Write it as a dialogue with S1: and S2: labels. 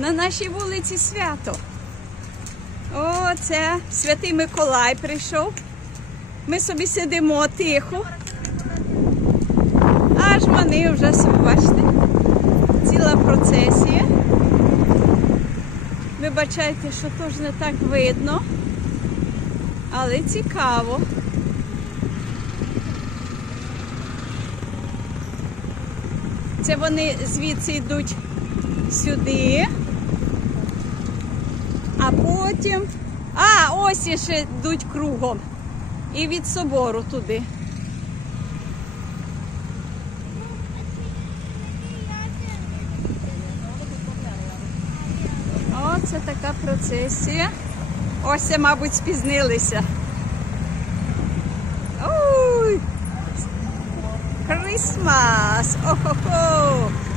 S1: На нашій вулиці свято. О, це святий Миколай прийшов. Ми собі сидимо тихо. Аж вони вже бачите, ціла процесія. Ви бачаєте, що теж не так видно, але цікаво. Це вони звідси йдуть сюди. А потім. А, ось і ще йдуть кругом. І від собору туди. О, це така процесія. Ось, мабуть, спізнилися. Ой! Крисмас! Охо-хо!